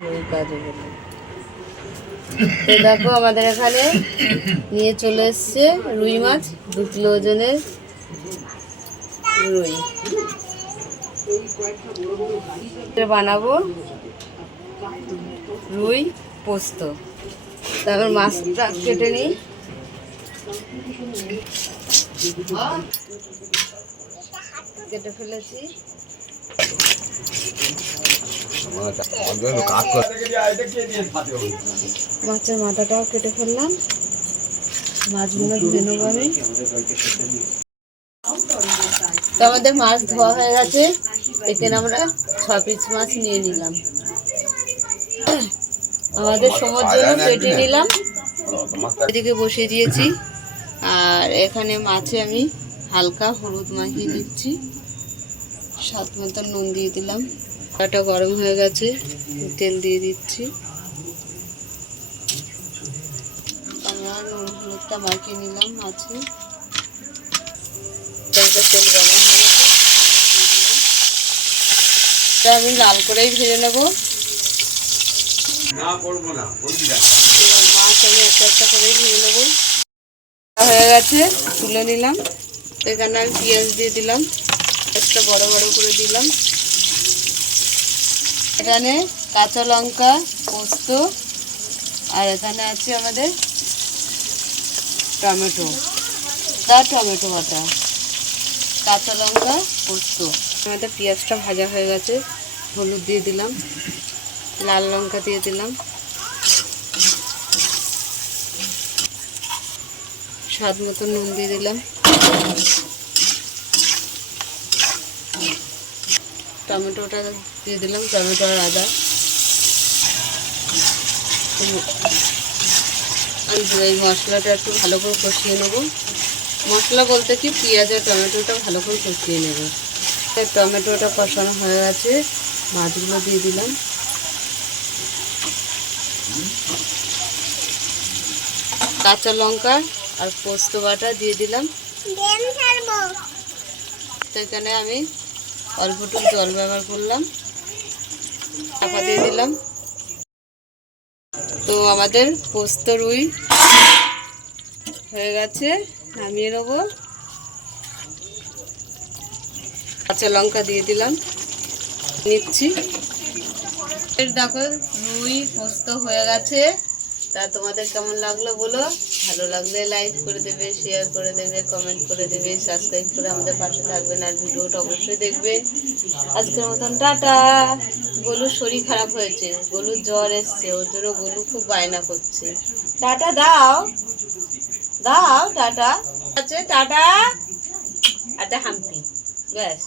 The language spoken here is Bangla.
এই কাজে বলে তো দেখো আমাদের এখানে নিয়ে চলে এসছে রুই মাছ 2 কিলো ওজনের রুই বানাবো রুই পোস্ত। তারপর মাছটা কেটে নিই। কেটে ফেলেছি। মাছের মাথাটাও কেটে ফেললাম। মাছগুলো ধুয়ে নেবো আমি। তো আমাদের মাছ ধোয়া হয়ে গেছে। এখানে আমরা 6 পিস মাছ নিয়ে নিলাম। আমাদের সমুদ্র কেটে নিলাম, এদিকে বসিয়ে দিয়েছি। আর এখানে মাছে আমি হালকা হলুদ মাখিয়ে নিচ্ছি। স্বাদ মতো নুন দিয়ে দিলাম। কড়াটা গরম হয়ে গেছে, তেল দিয়ে দিচ্ছি। আমরা নুন হলুদটা মাখিয়ে নিলাম মাছে। তেলটা তেল গরম হয়ে গেছে, আমি লাল করেই ভেজে নেবো। মাছ আমি একটা একটা করেই ভেজে নেবো। হয়ে গেছে, তুলে নিলাম। এখানে আমি পেঁয়াজ দিয়ে দিলাম, একটা বড় বড় করে দিলাম। এখানে কাঁচা লঙ্কা, পোস্ত, আর এখানে আছে আমাদের টমেটো বাটা, কাঁচা লঙ্কা, পোস্ত। আমাদের পেঁয়াজটা ভাজা হয়ে গেছে। হলুদ দিয়ে দিলাম, লাল লঙ্কা দিয়ে দিলাম, স্বাদ মতো নুন দিয়ে দিলাম। টমেটোটা দিয়ে দিলাম, টমেটো আর আদা। এই মশলাটা একটু ভালো করে কষিয়ে নেব। মশলা বলতে কি পেঁয়াজ আর টমেটোটা ভালো করে কষিয়ে নেব। টমেটোটা কষানো হয়ে গেছে, মাছগুলো দিয়ে দিলাম। কাঁচা লঙ্কা আর পোস্ত বাটা দিয়ে দিলাম। সেখানে আমি অল্প একটু জল ব্যবহার করলাম, ঢাকা দিয়ে দিলাম। তো আমাদের পোস্ত রুই হয়ে গেছে, নামিয়ে নেবো। কাঁচা লঙ্কা দিয়ে দিলাম, নিচ্ছি। দেখো রুই পোস্ত হয়ে গেছে। তা তোমাদের কেমন লাগলো বলো। ভালো লাগলে লাইক করে দেবে, শেয়ার করে দেবে, কমেন্ট করে দেবে, সাবস্ক্রাইব করে আমাদের পাশে থাকবেন। আর ভিডিওটা অবশ্যই দেখবে। আজকের মতন টাটা। গলুর শরীর খারাপ হয়েছে, গলুর জ্বর এসছে, ওর জন্য গলু খুব বায়না করছে। টাটা দাও দাও, টাটা আছে, টাটা। একটা হাম্পি ব্যাস।